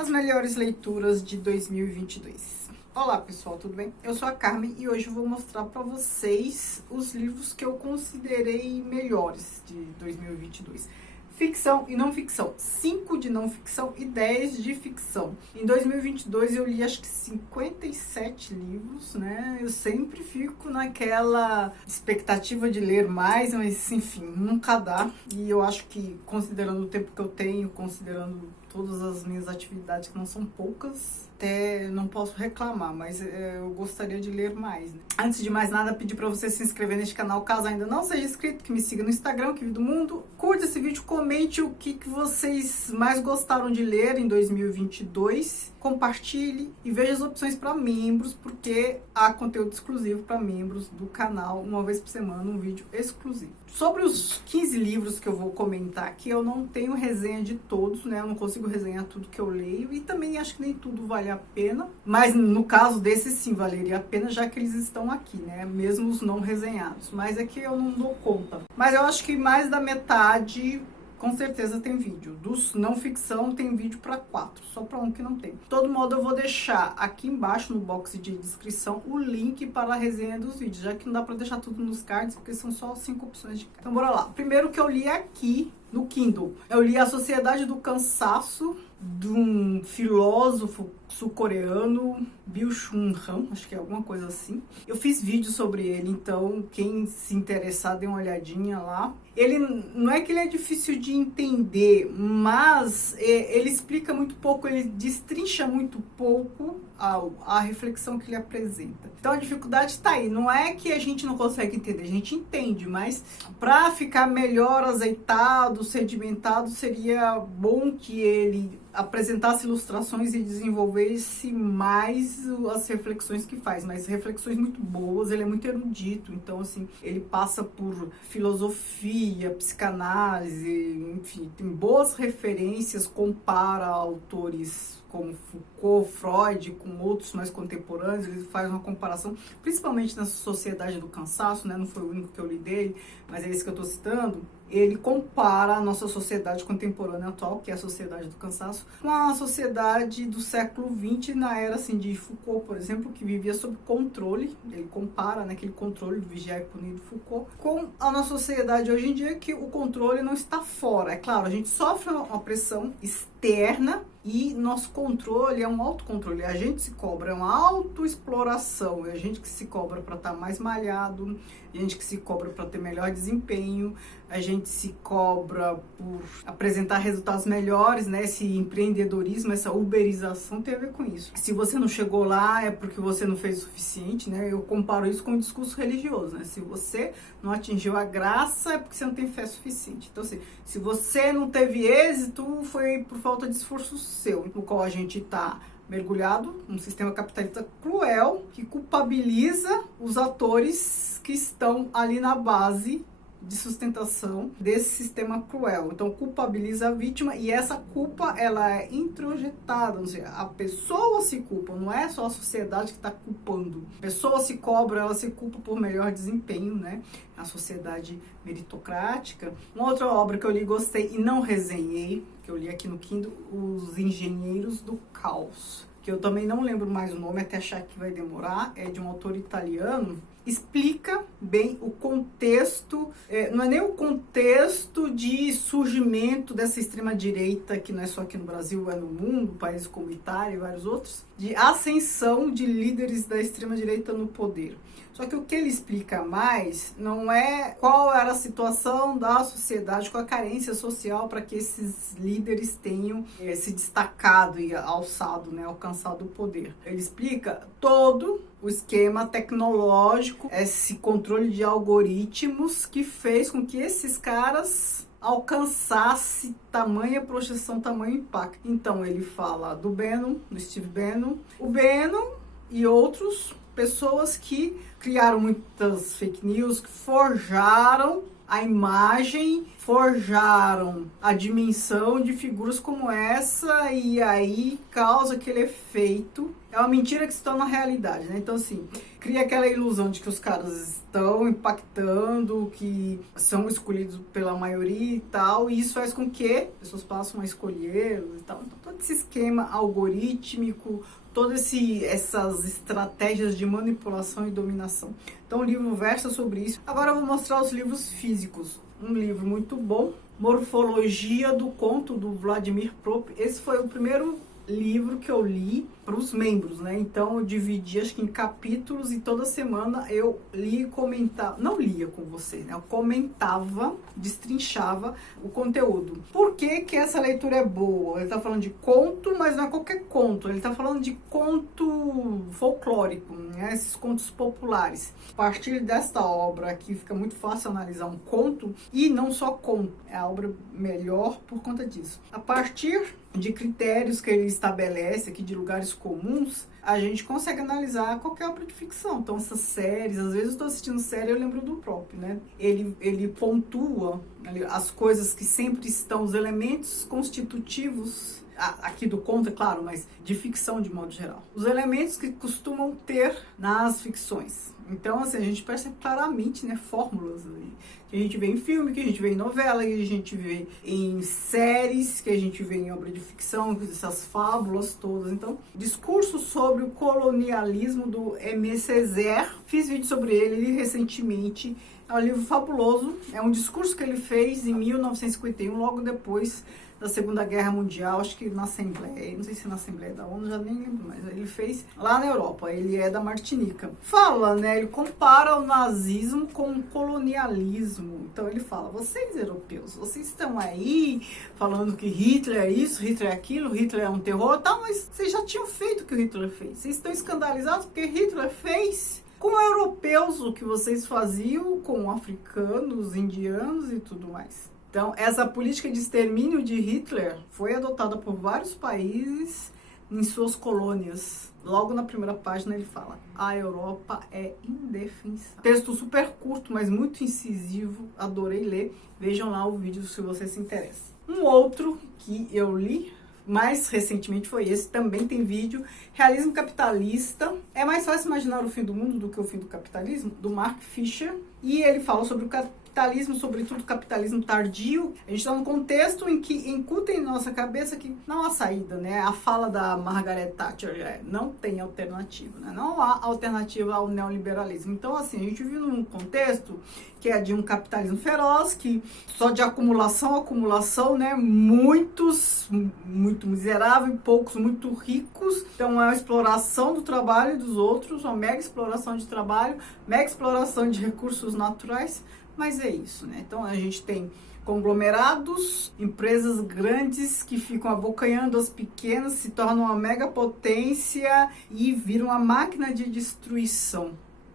As melhores leituras de 2022. Olá pessoal, tudo bem? Eu sou a Carmen e hoje eu vou mostrar para vocês os livros que eu considerei melhores de 2022. Ficção e não ficção, 5 de não ficção e 10 de ficção. Em 2022 eu li acho que 57 livros, né? Eu sempre fico naquela expectativa de ler mais, mas enfim, nunca dá. E eu acho que considerando o tempo que eu tenho, considerando todas as minhas atividades, que não são poucas, até não posso reclamar, mas eu gostaria de ler mais, né? Antes de mais nada, pedir para você se inscrever neste canal, caso ainda não seja inscrito, que me siga no Instagram, que do mundo. Curta esse vídeo, comente o que vocês mais gostaram de ler em 2022, compartilhe e veja as opções para membros, porque há conteúdo exclusivo para membros do canal, uma vez por semana, um vídeo exclusivo. Sobre os 15 livros que eu vou comentar aqui, eu não tenho resenha de todos, né? Eu não consigo resenhar tudo que eu leio e também acho que nem tudo vale a pena, mas no caso desses sim valeria a pena, já que eles estão aqui, né? Mesmo os não resenhados, mas é que eu não dou conta. Mas eu acho que mais da metade com certeza tem vídeo. Dos não ficção tem vídeo para 4, só para um que não tem. De todo modo, eu vou deixar aqui embaixo no box de descrição o link para a resenha dos vídeos, já que não dá para deixar tudo nos cards, porque são só 5 opções de cada. Então bora lá. Primeiro que eu li aqui no Kindle, eu li A Sociedade do Cansaço, de um filósofo sul-coreano, Byung-Chul Han, acho que é alguma coisa assim. Eu fiz vídeo sobre ele, então quem se interessar, dê uma olhadinha lá. Ele não é que ele é difícil de entender, mas ele explica muito pouco, ele destrincha muito pouco a reflexão que ele apresenta. Então a dificuldade está aí, não é que a gente não consegue entender, a gente entende, mas para ficar melhor azeitado, sedimentado, seria bom que ele apresentasse ilustrações e desenvolvesse mais as reflexões que faz, mas reflexões muito boas. Ele é muito erudito, então assim, ele passa por filosofia, psicanálise, enfim, tem boas referências, compara autores como Foucault, Freud, com outros mais contemporâneos. Ele faz uma comparação, principalmente nessa Sociedade do Cansaço, né? Não foi o único que eu li dele, mas é esse que eu estou citando. Ele compara a nossa sociedade contemporânea atual, que é a Sociedade do Cansaço, com a sociedade do século XX, na era assim, de Foucault, por exemplo, que vivia sob controle. Ele compara, né, aquele controle do vigiar e punir de Foucault com a nossa sociedade hoje em dia, que o controle não está fora. É claro, a gente sofre uma pressão externa e nosso controle é um autocontrole. A gente se cobra, é uma autoexploração. É a gente que se cobra para estar mais malhado, a gente que se cobra para ter melhor desempenho, a gente se cobra por apresentar resultados melhores, né? Esse empreendedorismo, essa uberização tem a ver com isso. Se você não chegou lá, é porque você não fez o suficiente, né? Eu comparo isso com o discurso religioso, né? Se você não atingiu a graça, é porque você não tem fé suficiente. Então, assim, se você não teve êxito, foi por falta de esforço seu, no qual a gente está mergulhado num sistema capitalista cruel que culpabiliza os atores que estão ali na base de sustentação desse sistema cruel. Então culpabiliza a vítima e essa culpa ela é introjetada, ou seja, a pessoa se culpa, não é só a sociedade que está culpando. A pessoa se cobra, ela se culpa por melhor desempenho, né? A sociedade meritocrática. Uma outra obra que eu li, gostei e não resenhei, que eu li aqui no Kindle, Os Engenheiros do Caos, que eu também não lembro mais o nome, até achar que vai demorar, é de um autor italiano. Explica bem o contexto, não é nem o contexto de surgimento dessa extrema-direita, que não é só aqui no Brasil, é no mundo, países como Itália e vários outros, de ascensão de líderes da extrema-direita no poder. Só que o que ele explica mais não é qual era a situação da sociedade, qual a carência social para que esses líderes tenham se destacado e alçado, né, alcançado o poder. Ele explica todo o esquema tecnológico, esse controle de algoritmos que fez com que esses caras alcançasse tamanha projeção, tamanho impacto. Então ele fala do Bannon, do Steve Bannon, o Bannon e outros pessoas que criaram muitas fake news, que forjaram a imagem forjaram a dimensão de figuras como essa e aí causa aquele efeito. É uma mentira que se torna realidade, né? Então, assim, cria aquela ilusão de que os caras estão impactando, que são escolhidos pela maioria e tal, e isso faz com que as pessoas passem a escolhê-los e tal. Então, todo esse esquema algorítmico, todas essas estratégias de manipulação e dominação. Então, o livro versa sobre isso. Agora eu vou mostrar os livros físicos. Um livro muito bom, Morfologia do Conto, do Vladimir Prop. Esse foi o primeiro livro que eu li para os membros, né? Então eu dividi acho que em capítulos e toda semana eu lia e comentava, não lia com vocês, né? Eu comentava, destrinchava o conteúdo. Por que que essa leitura é boa? Ele tá falando de conto, mas não é qualquer conto, ele tá falando de conto folclórico, né? Esses contos populares. A partir desta obra aqui fica muito fácil analisar um conto e não só conto, é a obra melhor por conta disso. A partir de critérios que ele estabelece aqui, de lugares comuns, a gente consegue analisar qualquer obra de ficção. Então, essas séries, às vezes eu estou assistindo série e eu lembro do próprio, né? Ele pontua as coisas que sempre estão, os elementos constitutivos, aqui do conto, é claro, mas de ficção de modo geral. Os elementos que costumam ter nas ficções. Então, assim, a gente percebe claramente, né, fórmulas ali, que a gente vê em filme, que a gente vê em novela, que a gente vê em séries, que a gente vê em obra de ficção, essas fábulas todas. Então, discurso sobre o colonialismo do Aimé Césaire. Fiz vídeo sobre ele recentemente. É um livro fabuloso. É um discurso que ele fez em 1951, logo depois da Segunda Guerra Mundial, acho que na Assembleia, não sei se na Assembleia da ONU, já nem lembro mais, ele fez lá na Europa, ele é da Martinica. Fala, né, ele compara o nazismo com o colonialismo, então ele fala, vocês europeus, vocês estão aí falando que Hitler é isso, Hitler é aquilo, Hitler é um terror, tal, mas vocês já tinham feito o que o Hitler fez, vocês estão escandalizados porque Hitler fez com europeus o que vocês faziam com africanos, indianos e tudo mais. Então, essa política de extermínio de Hitler foi adotada por vários países em suas colônias. Logo na primeira página ele fala, a Europa é indefensável. Texto super curto, mas muito incisivo, adorei ler. Vejam lá o vídeo se você se interessa. Um outro que eu li mais recentemente foi esse, também tem vídeo, Realismo Capitalista. É mais fácil imaginar o fim do mundo do que o fim do capitalismo, do Mark Fisher. E ele fala sobre o capitalismo, sobretudo capitalismo tardio. A gente está num contexto em que incutem em nossa cabeça que não há saída, né? A fala da Margaret Thatcher não tem alternativa, né? Não há alternativa ao neoliberalismo. Então, assim, a gente vive num contexto que é de um capitalismo feroz, que só de acumulação, né? Muitos, muito miserável, poucos muito ricos. Então, é uma exploração do trabalho dos outros, uma mega exploração de trabalho, mega exploração de recursos naturais. Mas é isso, né? Então a gente tem conglomerados, empresas grandes que ficam abocanhando as pequenas, se tornam uma mega potência e viram uma máquina de destruição,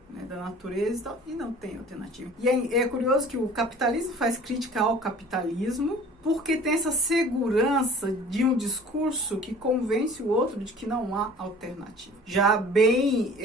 né, da natureza e não tem alternativa. E é curioso que o capitalismo faz crítica ao capitalismo porque tem essa segurança de um discurso que convence o outro de que não há alternativa. Já bem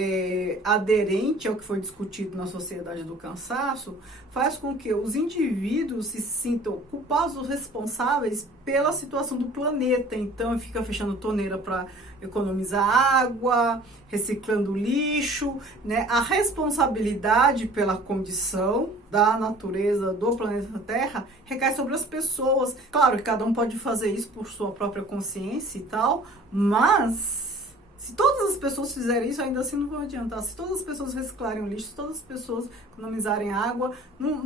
aderente ao que foi discutido na Sociedade do Cansaço, faz com que os indivíduos se sintam culpados ou responsáveis pela situação do planeta. Então, fica fechando torneira para economizar água, reciclando lixo, né? A responsabilidade pela condição da natureza do planeta Terra recai sobre as pessoas. Claro que cada um pode fazer isso por sua própria consciência e tal, mas se todas as pessoas fizerem isso, ainda assim não vai adiantar. Se todas as pessoas reciclarem o lixo, se todas as pessoas economizarem água,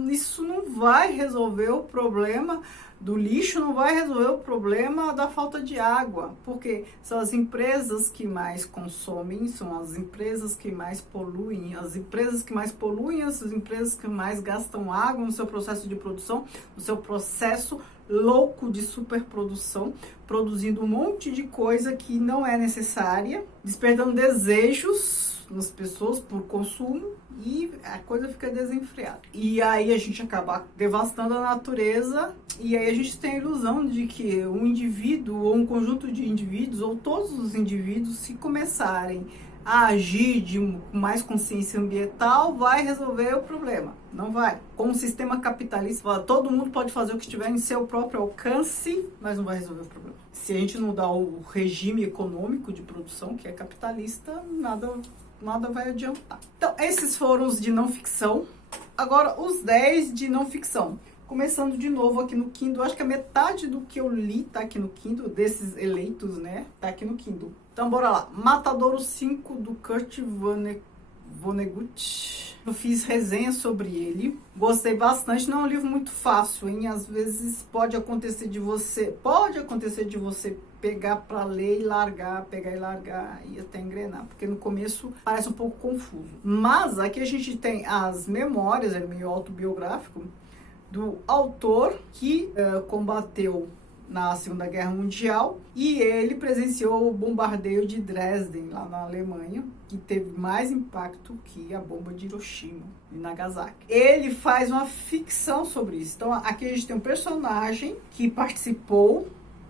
isso não vai resolver o problema do lixo, não vai resolver o problema da falta de água, porque são as empresas que mais consomem, são as empresas que mais poluem, as empresas que mais gastam água no seu processo de produção, no seu processo louco de superprodução, produzindo um monte de coisa que não é necessária, despertando desejos nas pessoas por consumo e a coisa fica desenfreada. E aí a gente acaba devastando a natureza e aí a gente tem a ilusão de que um indivíduo ou um conjunto de indivíduos ou todos os indivíduos, se começarem a agir com mais consciência ambiental, vai resolver o problema. Não vai. Com o sistema capitalista, todo mundo pode fazer o que estiver em seu próprio alcance, mas não vai resolver o problema. Se a gente não dá o regime econômico de produção, que é capitalista, nada vai adiantar. Então, esses foram os de não ficção. Agora, os 10 de não ficção. Começando de novo aqui no Kindle, acho que a metade do que eu li tá aqui no Kindle, desses eleitos, né, tá aqui no Kindle. Então, bora lá. Matadouro 5, do Kurt Vonnegut. Eu fiz resenha sobre ele. Gostei bastante. Não é um livro muito fácil, hein? Às vezes pode acontecer de você pegar para ler e largar, pegar e largar e até engrenar, porque no começo parece um pouco confuso. Mas aqui a gente tem as memórias, é meio autobiográfico, do autor que combateu na Segunda Guerra Mundial e ele presenciou o bombardeio de Dresden, lá na Alemanha, que teve mais impacto que a bomba de Hiroshima e Nagasaki. Ele faz uma ficção sobre isso. Então aqui a gente tem um personagem que participou,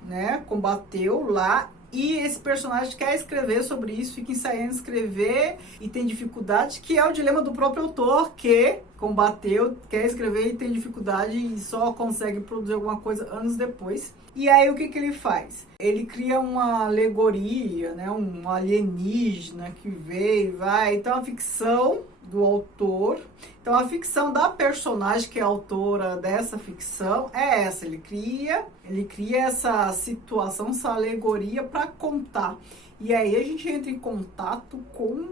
né, combateu lá, e esse personagem quer escrever sobre isso, fica ensaiando escrever e tem dificuldade, que é o dilema do próprio autor, que combateu, quer escrever e tem dificuldade e só consegue produzir alguma coisa anos depois. E aí o que ele faz? Ele cria uma alegoria, né, um alienígena que veio e vai. Então a ficção do autor, então a ficção da personagem que é a autora dessa ficção é essa. Ele cria essa situação, essa alegoria para contar. E aí a gente entra em contato com,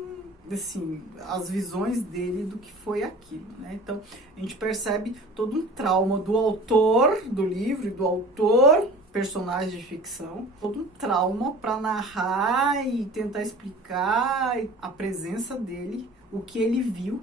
assim, as visões dele do que foi aquilo, né? Então a gente percebe todo um trauma do autor do livro e do autor personagem de ficção, todo um trauma para narrar e tentar explicar a presença dele, o que ele viu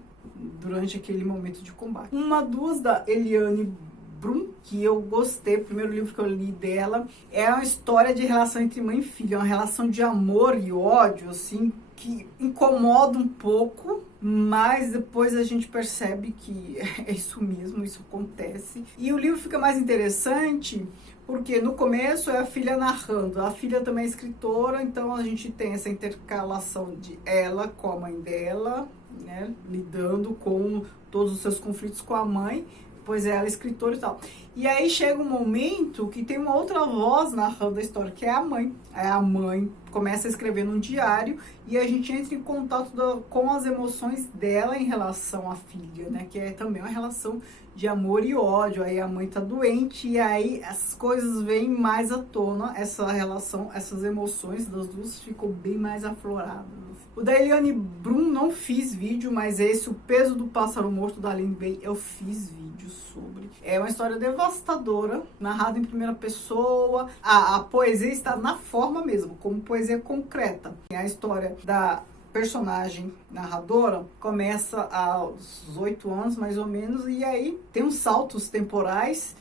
durante aquele momento de combate. Duas da Eliane Brum, que eu gostei, o primeiro livro que eu li dela, é uma história de relação entre mãe e filha, uma relação de amor e ódio, assim, que incomoda um pouco, mas depois a gente percebe que é isso mesmo, isso acontece. E o livro fica mais interessante porque no começo é a filha narrando, a filha também é escritora, então a gente tem essa intercalação de ela com a mãe dela, né, lidando com todos os seus conflitos com a mãe, pois ela é escritora e tal. E aí chega um momento que tem uma outra voz narrando a história, que é a mãe. Aí a mãe começa a escrever num diário e a gente entra em contato com as emoções dela em relação à filha, né? Que é também uma relação de amor e ódio. Aí a mãe tá doente e aí as coisas vêm mais à tona, essa relação, essas emoções das duas ficou bem mais afloradas. O da Eliane Brum não fiz vídeo, mas esse, O Peso do Pássaro Morto, da Aline Bay, eu fiz vídeo sobre. É uma história devastadora, narrada em primeira pessoa. A poesia está na forma mesmo, como poesia concreta. A história da personagem narradora começa aos 8 anos, mais ou menos, e aí tem uns saltos temporais.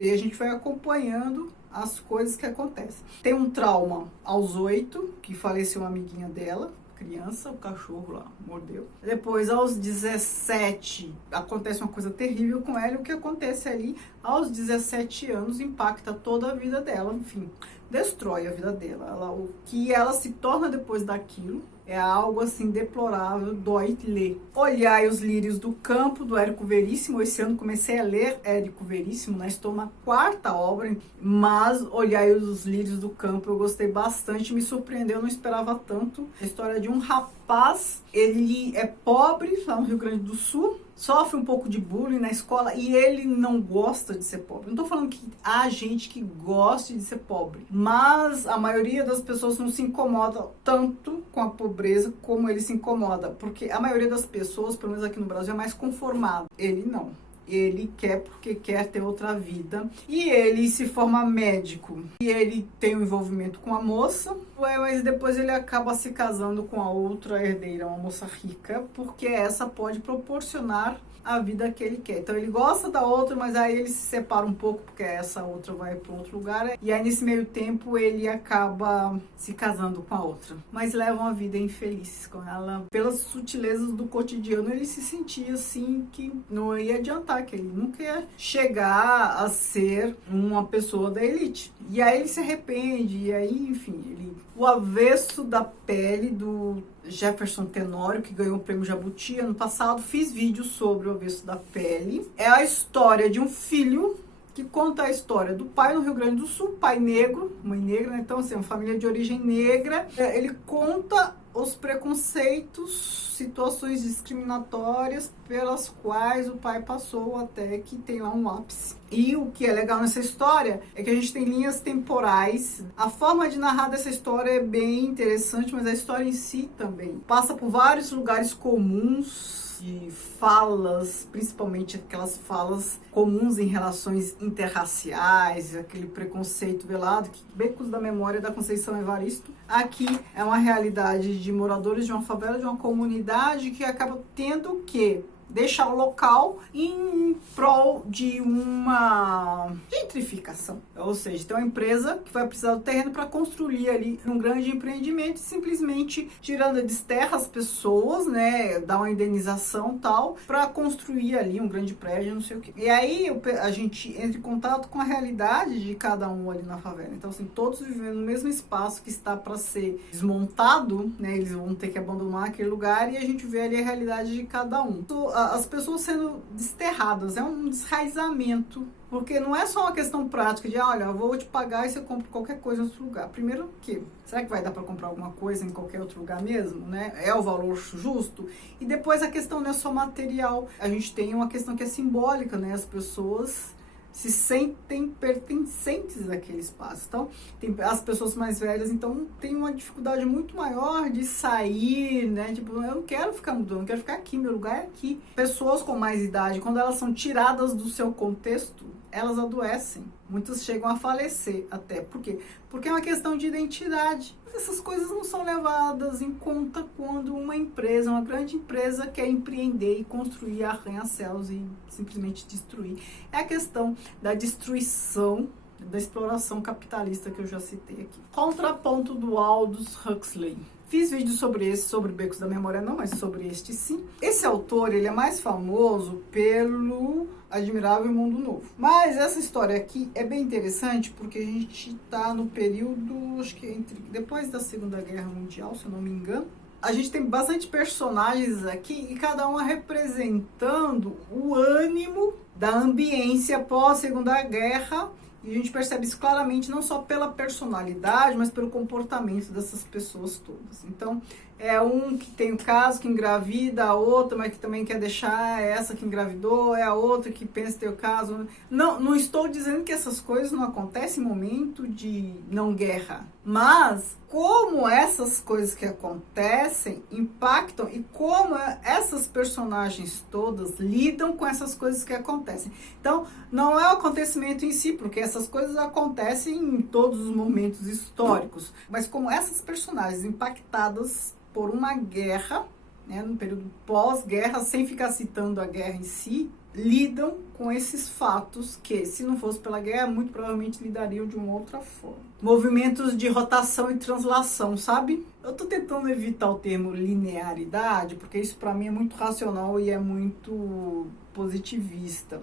E a gente vai acompanhando as coisas que acontecem. Tem um trauma aos 8, que faleceu uma amiguinha dela, criança, o cachorro lá mordeu. Depois, aos 17, acontece uma coisa terrível com ela. E o que acontece ali, aos 17 anos, impacta toda a vida dela, enfim, destrói a vida dela. O que ela se torna depois daquilo é algo assim deplorável, dói ler. Olhai os Lírios do Campo, do Érico Veríssimo. Esse ano comecei a ler Érico Veríssimo, né? Estou na 4ª obra, mas Olhai os Lírios do Campo eu gostei bastante, me surpreendeu, eu não esperava tanto. A história de um rapaz, ele é pobre lá no Rio Grande do Sul, sofre um pouco de bullying na escola e ele não gosta de ser pobre. Não tô falando que há gente que goste de ser pobre, mas a maioria das pessoas não se incomoda tanto com a pobreza como ele se incomoda, porque a maioria das pessoas, pelo menos aqui no Brasil, é mais conformado. Ele não. Ele quer porque quer ter outra vida. E ele se forma médico. E ele tem um envolvimento com a moça, mas depois ele acaba se casando com a outra herdeira, uma moça rica, porque essa pode proporcionar a vida que ele quer. Então ele gosta da outra, mas aí ele se separa um pouco porque essa outra vai para outro lugar. E aí nesse meio tempo ele acaba se casando com a outra. Mas leva uma vida infeliz com ela. Pelas sutilezas do cotidiano ele se sentia assim que não ia adiantar achar que ele nunca ia chegar a ser uma pessoa da elite. E aí ele se arrepende, e aí, enfim, o avesso da pele do Jefferson Tenório, que ganhou o prêmio Jabuti ano passado, fiz vídeo sobre o avesso da pele. É a história de um filho que conta a história do pai no Rio Grande do Sul, pai negro, mãe negra, né? Então, assim, uma família de origem negra. Ele conta os preconceitos, situações discriminatórias pelas quais o pai passou até que tem lá um ápice. E o que é legal nessa história é que a gente tem linhas temporais. A forma de narrar dessa história é bem interessante, mas a história em si também passa por vários lugares comuns de falas, principalmente aquelas falas comuns em relações interraciais, aquele preconceito velado, que Becos da Memória da Conceição Evaristo. Aqui é uma realidade de moradores de uma favela, de uma comunidade que acaba tendo que deixar o local em prol de uma gentrificação. Ou seja, tem uma empresa que vai precisar do terreno para construir ali um grande empreendimento, simplesmente tirando de terra as pessoas, né, dar uma indenização tal, para construir ali um grande prédio, não sei o quê. E aí a gente entra em contato com a realidade de cada um ali na favela. Então, assim, todos vivendo no mesmo espaço que está para ser desmontado, né, eles vão ter que abandonar aquele lugar e a gente vê ali a realidade de cada um. As pessoas sendo desterradas, é um desraizamento, porque não é só uma questão prática de, olha, eu vou te pagar e você compra qualquer coisa em outro lugar. Primeiro que, será que vai dar para comprar alguma coisa em qualquer outro lugar mesmo, né? É o valor justo? E depois a questão não é só material, a gente tem uma questão que é simbólica, né? As pessoas se sentem pertencentes àquele espaço. Então, tem as pessoas mais velhas, então, tem uma dificuldade muito maior de sair, né? Tipo, eu não quero ficar mudando, eu quero ficar aqui, meu lugar é aqui. Pessoas com mais idade, quando elas são tiradas do seu contexto, elas adoecem. Muitas chegam a falecer até. Por quê? Porque é uma questão de identidade. Essas coisas não são levadas em conta quando uma empresa, uma grande empresa, quer empreender e construir arranha-céus e simplesmente destruir. É a questão da destruição, da exploração capitalista que eu já citei aqui. Contraponto do Aldous Huxley. Fiz vídeo sobre esse, sobre Becos da Memória não, mas sobre este sim. Esse autor, ele é mais famoso pelo Admirável Mundo Novo. Mas essa história aqui é bem interessante porque a gente está no período, acho que depois da Segunda Guerra Mundial, se eu não me engano. A gente tem bastante personagens aqui e cada uma representando o ânimo da ambiência pós-Segunda Guerra. E a gente percebe isso claramente não só pela personalidade, mas pelo comportamento dessas pessoas todas. Então, é um que tem o caso, que engravida, a outra, mas que também quer deixar essa que engravidou, é a outra que pensa ter o caso. Não estou dizendo que essas coisas não acontecem em momento de não guerra, mas como essas coisas que acontecem impactam e como essas personagens todas lidam com essas coisas que acontecem. Então, não é o acontecimento em si, porque essas coisas acontecem em todos os momentos históricos, mas como essas personagens impactadas por uma guerra, né, no período pós-guerra, sem ficar citando a guerra em si, lidam com esses fatos que, se não fosse pela guerra, muito provavelmente lidariam de uma outra forma. Movimentos de rotação e translação, sabe? Eu tô tentando evitar o termo linearidade, porque isso para mim é muito racional e é muito positivista.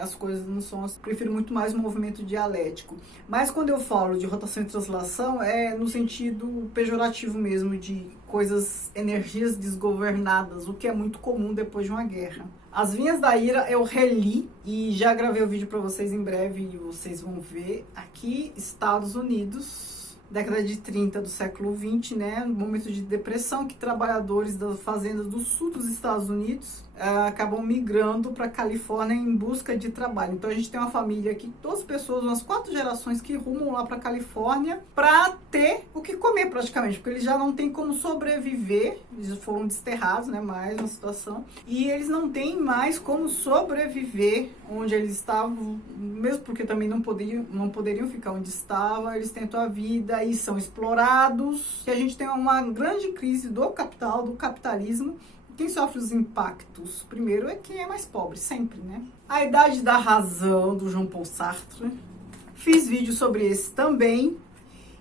As coisas não são assim. Prefiro muito mais o movimento dialético. Mas quando eu falo de rotação e translação, é no sentido pejorativo mesmo, de coisas, energias desgovernadas, o que é muito comum depois de uma guerra. As Vinhas da Ira eu reli e já gravei o vídeo para vocês em breve e vocês vão ver. Aqui, Estados Unidos, década de 30 do século 20, né? Momento de depressão que trabalhadores das fazendas do sul dos Estados Unidos acabam migrando para a Califórnia em busca de trabalho. Então a gente tem uma família aqui, todas as pessoas, umas 4 gerações que rumam lá para a Califórnia para ter o que comer praticamente, porque eles já não têm como sobreviver, eles foram desterrados, né, mais uma situação, e eles não têm mais como sobreviver onde eles estavam, mesmo porque também não poderiam ficar onde estavam, eles tentam a vida e são explorados, e a gente tem uma grande crise do capital, do capitalismo. Quem sofre os impactos primeiro é quem é mais pobre, sempre, né? A Idade da Razão, do Jean Paul Sartre. Fiz vídeo sobre esse também.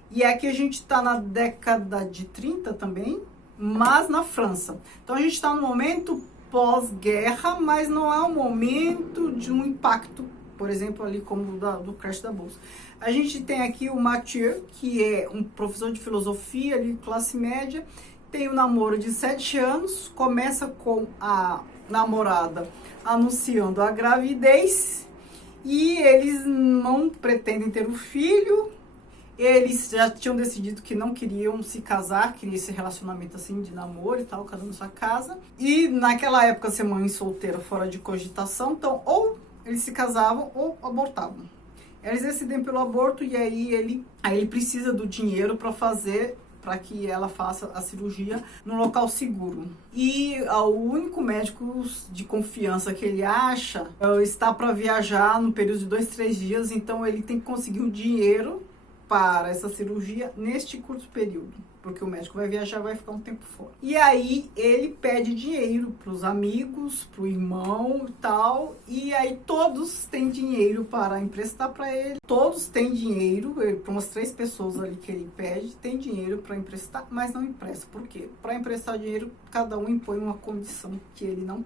E aqui a gente está na década de 30 também, mas na França. Então a gente está no momento pós-guerra, mas não é um momento de um impacto, por exemplo, ali como do crash da bolsa. A gente tem aqui o Mathieu, que é um professor de filosofia, ali, classe média, tem um namoro de 7 anos, começa com a namorada anunciando a gravidez e eles não pretendem ter o filho. Eles já tinham decidido que não queriam se casar, queria esse relacionamento assim de namoro e tal, cada um na sua casa. E naquela época ser mãe solteira fora de cogitação, então ou eles se casavam ou abortavam. Eles decidem pelo aborto e aí ele precisa do dinheiro para que ela faça a cirurgia no local seguro. E o único médico de confiança que ele acha está para viajar no período de 2, 3 dias, então ele tem que conseguir um dinheiro para essa cirurgia neste curto período, porque o médico vai viajar, vai ficar um tempo fora. E aí ele pede dinheiro para os amigos, para o irmão e tal, e aí todos têm dinheiro para emprestar para ele, todos têm dinheiro, para umas 3 pessoas ali que ele pede, tem dinheiro para emprestar, mas não empresta. Por quê? Para emprestar dinheiro, cada um impõe uma condição que ele não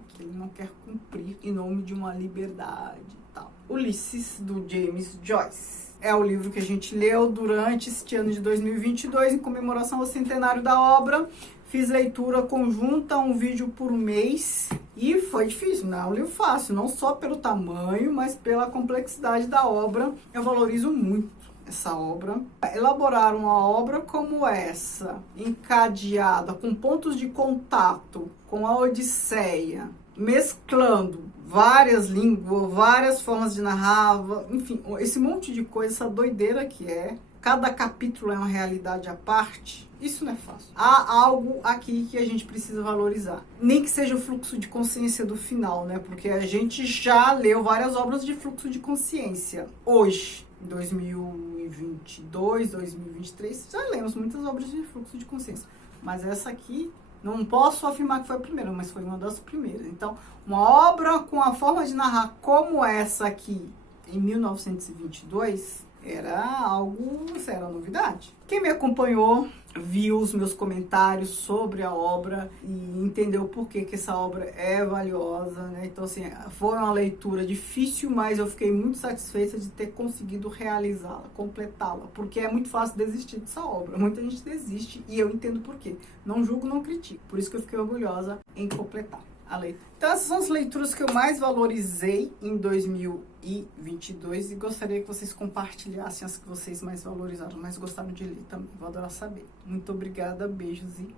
quer cumprir em nome de uma liberdade e tal. Ulisses, do James Joyce. É o livro que a gente leu durante este ano de 2022, em comemoração ao centenário da obra. Fiz leitura conjunta, um vídeo por mês. E foi difícil, não é um livro fácil, não só pelo tamanho, mas pela complexidade da obra. Eu valorizo muito essa obra. Elaborar uma obra como essa, encadeada, com pontos de contato com a Odisseia, mesclando várias línguas, várias formas de narrar, enfim, esse monte de coisa, essa doideira que é. Cada capítulo é uma realidade à parte. Isso não é fácil. Há algo aqui que a gente precisa valorizar. Nem que seja o fluxo de consciência do final, né? Porque a gente já leu várias obras de fluxo de consciência. Hoje, em 2022, 2023, já lemos muitas obras de fluxo de consciência. Mas essa aqui, não posso afirmar que foi a primeira, mas foi uma das primeiras. Então, uma obra com a forma de narrar como essa aqui, em 1922, era algo, isso era novidade. Quem me acompanhou, viu os meus comentários sobre a obra e entendeu por que essa obra é valiosa, né? Então, assim, foi uma leitura difícil, mas eu fiquei muito satisfeita de ter conseguido realizá-la, completá-la, porque é muito fácil desistir dessa obra. Muita gente desiste e eu entendo por quê. Não julgo, não critico. Por isso que eu fiquei orgulhosa em completar a leitura. Então, essas são as leituras que eu mais valorizei em 2022 e gostaria que vocês compartilhassem as que vocês mais valorizaram, mais gostaram de ler também. Vou adorar saber. Muito obrigada, beijos e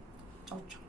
tchau, tchau.